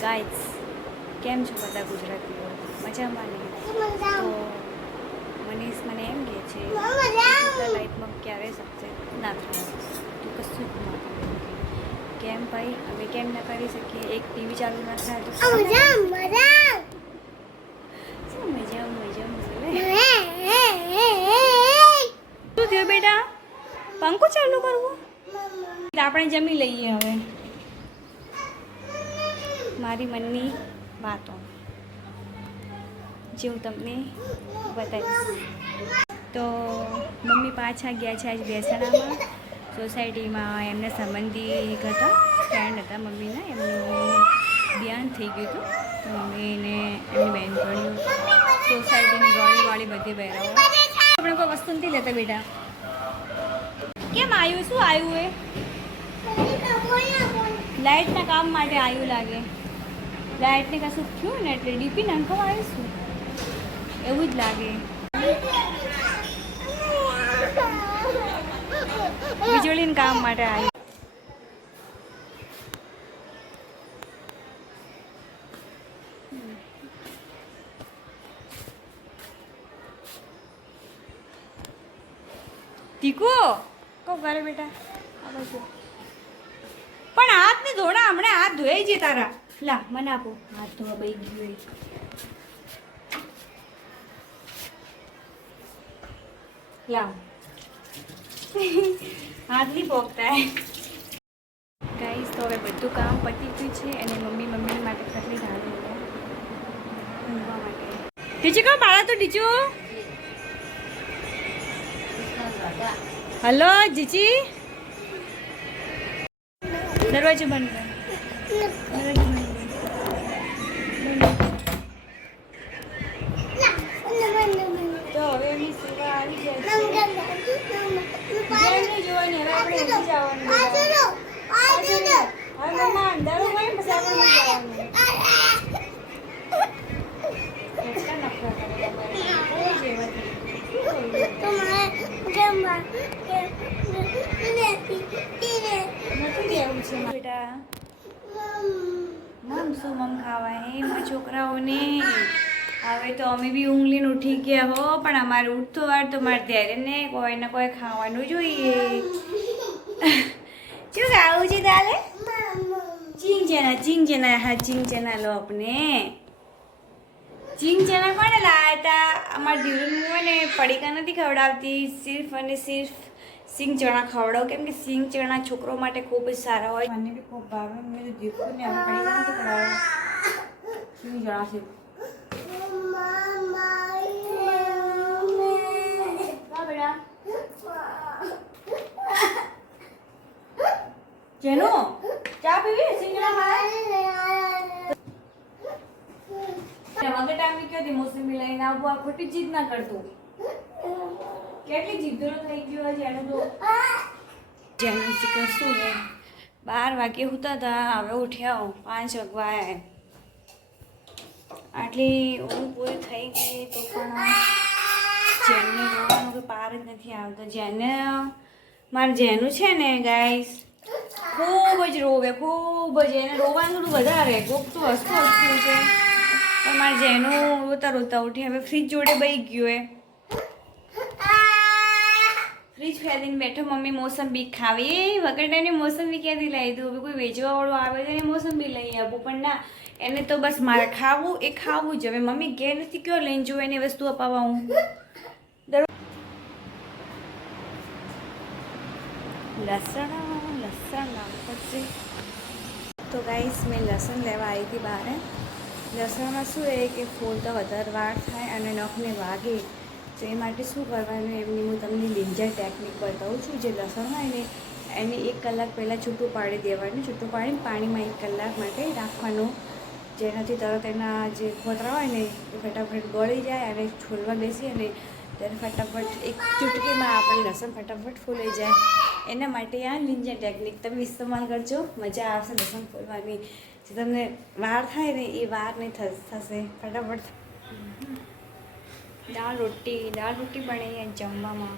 Guys કેમ છો બધા ગુજરાતીઓ મજામાં ને? તો મનીષ મને એમ કહે છે લાઈફમાં ક્યારે સક્સેસ ના થાય તો કશું જ ના થાય. કેમ ભાઈ અમે કેમ ના કરી શકીએ? એક ટીવી ચાલુ ના થાય તો શું મજા શું થયું બેટા? પંખો ચાલુ કરવો? આપણે જમી લઈએ હવે. મારી મનની વાતો જે હું તમને બતાવીશ. તો મમ્મી પાછા ગયા છે આજ બેસણામાં સોસાયટીમાં. એમના સંબંધી એક હતા, ફ્રેન્ડ હતા મમ્મીના, એમનું ધ્યાન થઈ ગયું હતું. તો મમ્મીને એમની બહેનપણીઓ સોસાયટીની ગોળીવાળી બધી બહેરાઓ આપણે કોઈ વસ્તુ નથી લેતા બેટા. કેમ આવ્યું? શું આવ્યું? એ લાઇટના કામ માટે આવ્યું લાગે. લાઇટને કશું થયું ને એટલે ડીપી નાખવા આવીશું એવું જ લાગે. વીજળીના કામ માટે આવ્યું. ટીકો કહું કરે બેટા પણ હાથ ને ધોણા હમણાં હાથ ધોઈ છે તારા. લા મને આપો હાથ ધોવા બઈ ગયું. લાવ હાથ નહીં પોકતા હે ગાઈસ. તો હવે બધું કામ પતી ગયું છે અને મમ્મી માટે ખતરી ઢાળી ઊંઘવા માટે. ટીચર કહો પાડા તો ટીચો. હલો જીજી દરવાજો બંધ કર. તો હવે એમની સેવા આવી જાય છે. જોવાની હવે આપણે ઊંઘી જવાનું. હવે મમ્મા અંધારું હોય પછી આપણે ઊંઘી જવાનું. બેટા મમ શું મમ ખાવા હે મારા છોકરાઓને. હવે તો અમે બી ઊંઘલીને ઉઠી ગયા હો, પણ અમારે ઉઠતો વાર તો મારે ત્યારે ને કોઈ ને કોઈ ખાવાનું જોઈએ. શું ખાવું છે તારે? ચીંગ હા ચીંગ લો આપને. ચીંગ ચના કોને લાયા હતા? અમારા દીવરું હોય ને પડીકા નથી ખવડાવતી, સિર્ફ અને સિર્ફ સિંગ ચણા ખવડાવું, કેમ કે સિંગ ચણા છોકરો માટે ખૂબ જ સારા હોય. મને બી ખૂબ ભાવે. મેં તો દીકરું ને અમે પડીકા નથી ખવડાવવા, સિંગ ચણા છે. જેનો ચા પીવી? સિંગ ચણા ખાય મગર ટાંગી ક્યાંથી મોસમી લઈને આવવું? આ ખોટી જીદ ના કરતું. કેટલી જીદ્દો થઈ ગયો છે એનું તો. જેનું કરશું ને 12 વાગે હોતા હતા, હવે ઉઠ્યા 5 વાગવા આવ્યા. આટલી ઊંઘ પૂરી થઈ ગઈ તો પણ જેને રોવાનું કોઈ પાર જ નથી આવતો. જેને મારે જેનું છે ને ગાઈસ ખૂબ જ રોવે, ખૂબ જ. એને રોવાનું થોડું વધારે, કોક તો હસતું છે. પણ મારે જેનું રોતા ઉઠી હવે ફ્રીજ જોડે બઈ ગયું. એ ફ્રીજ ફેરીને બેઠો. મમ્મી મોસંબી ખાવી. વગરટાની મોસંબી ક્યાંથી લાવી દઉં? હવે કોઈ વેચવાવાળું આવે તો એને મોસંબી લઈ આપું, પણ ના, એને તો બસ મારે ખાવું એ ખાવું જ. હવે મમ્મી ઘેર નથી કયો લઈને જો એની વસ્તુ અપાવવા હું. લસણ નાખો છે. તો ગાઈસ મેં લસણ લેવા આવી હતી બહાર. લસણમાં શું એ કે ફોલતા વધારે વાર થાય અને નખને વાગે, તો એ માટે શું કરવાનું એમની હું તમને લિંજર ટેકનિક બતાવું છું. જે લસણ હોય ને એને 1 કલાક પહેલાં છૂટું પાડી દેવાનું. છૂટું પાડીને પાણીમાં 1 કલાક માટે રાખવાનું, જેનાથી તરત એના જે ફોતરા હોય ને એ ફટાફટ ગળી જાય અને છોલવા બેસી અને ત્યારે ફટાફટ એક ચૂટકીમાં આપણે લસણ ફટાફટ ફૂલાઈ જાય. એના માટે આ લિંજર ટેકનિક તમે ઇસ્તેમાલ કરજો, મજા આવશે લસણ ફોલવાની. જે તમને વાર થાય ને એ વાર નહીં થશે ફટાફટ. દાળ રોટી બને જમવામાં.